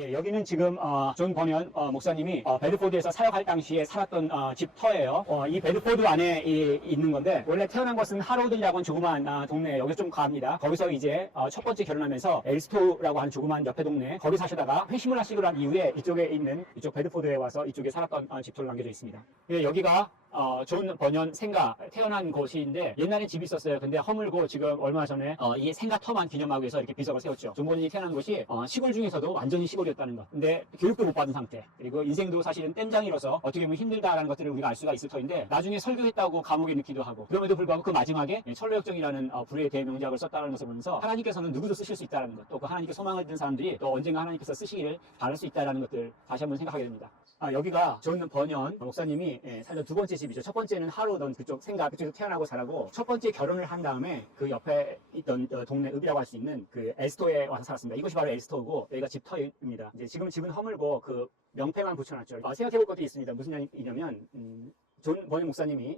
예, 여기는 지금 존 버년 목사님이 베드포드에서 사역할 당시에 살았던 집터예요. 이 베드포드 안에 있는 건데, 원래 태어난 것은 하로든이라고 하는 조그만 동네, 여기서 좀 가합니다. 거기서 이제 첫 번째 결혼하면서 엘스토라고 하는 조그만 옆에 동네, 거기 사시다가 회심을 하시고 난 이후에 이쪽에 있는 이쪽 베드포드에 와서 이쪽에 살았던 집터로 남겨져 있습니다. 예, 여기가 존 버년 생가 태어난 곳인데, 옛날에 집이 있었어요. 근데 허물고 지금 얼마 전에 이 생가터만 기념하기 위해서 이렇게 비석을 세웠죠. 존 버년이 태어난 곳이 시골 중에서도 완전히 시골이었다는 것. 근데 교육도 못 받은 상태, 그리고 인생도 사실은 땜장이로서 어떻게 보면 힘들다라는 것들을 우리가 알 수가 있을 터인데, 나중에 설교했다고 감옥에 넣기도 하고, 그럼에도 불구하고 그 마지막에 철로역정이라는 불의 대명작을 썼다는 것을 보면서 하나님께서는 누구도 쓰실 수 있다는 것, 또 그 하나님께 소망을 든 사람들이 또 언젠가 하나님께서 쓰시기를 바랄 수 있다는 것들 다시 한번 생각하게 됩니다. 여기가 존 버년 목사님이 살던 두 번째 집이죠. 첫 번째는 하로던 그쪽 생가 그쪽에서 태어나고 자라고, 첫 번째 결혼을 한 다음에 그 옆에 있던 동네 읍이라고 할 수 있는 그 엘스토에 와서 살았습니다. 이것이 바로 엘스토고, 여기가 집터입니다. 이제 지금 집은 허물고 그 명패만 붙여놨죠. 생각해볼 것도 있습니다. 무슨 얘기냐면 존 버년 목사님이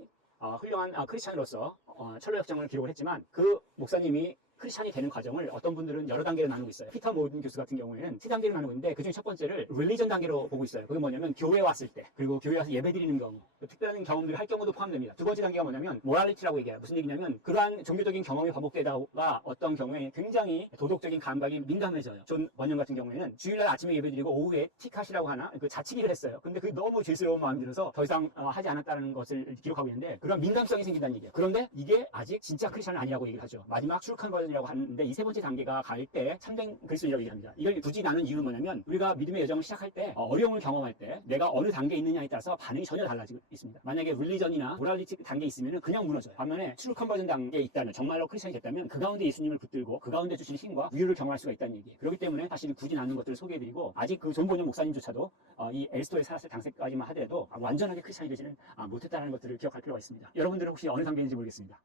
훌륭한 크리스찬으로서 철로역정을 기록을 했지만, 그 목사님이 크리스찬이 되는 과정을 어떤 분들은 여러 단계로 나누고 있어요. 피터 모든 교수 같은 경우에는 3단계로 나누고 있는데, 그중에 첫 번째를 릴리전 단계로 보고 있어요. 그게 뭐냐면 교회 왔을 때, 그리고 교회 와서 예배 드리는 경우, 특별한 경험들을 할 경우도 포함됩니다. 두 번째 단계가 뭐냐면 모랄리티라고 얘기해요. 무슨 얘기냐면, 그러한 종교적인 경험이 반복되다가 어떤 경우에 굉장히 도덕적인 감각이 민감해져요. 존 버년 같은 경우에는 주일날 아침에 예배 드리고 오후에 티카시라고 하나 그 자치기를 했어요. 근데 그게 너무 죄스러운 마음이 들어서 더 이상 하지 않았다는 것을 기록하고 있는데, 그런 민감성이 생긴다는 얘기예요. 그런데 이게 아직 진짜 크리스찬은 아니라고 얘기를 하죠. 마지막 추룩한 버전이라고 하는데, 이 세 번째 단계가 갈 때 참된 그리스도인이라고 얘기합니다. 이걸 굳이 나눈 이유는 뭐냐면, 우리가 믿음의 여정을 시작할 때 어려움을 경험할 때 내가 어느 단계에 있느냐에 따라서 반응이 전혀 달라지고 있습니다. 만약에 릴리전이나 모랄리티 단계에 있으면 그냥 무너져요. 반면에 추룩한 버전 단계에 있다면, 정말로 크리스찬이 됐다면 그 가운데 예수님을 붙들고 그 가운데 주신 힘과 위유를 경험할 수가 있다는 얘기예요. 그렇기 때문에 사실 굳이 나눈 것들을 소개해드리고, 아직 그 존 버년 목사님조차도 이 엘스토에 살았을 당시까지만 하더라도 완전하게 크리스찬이 되지는 못했다는 것들을 기억할 필요가 있습니다. 여러분들은 혹시 어느 단계인지 모르겠습니다.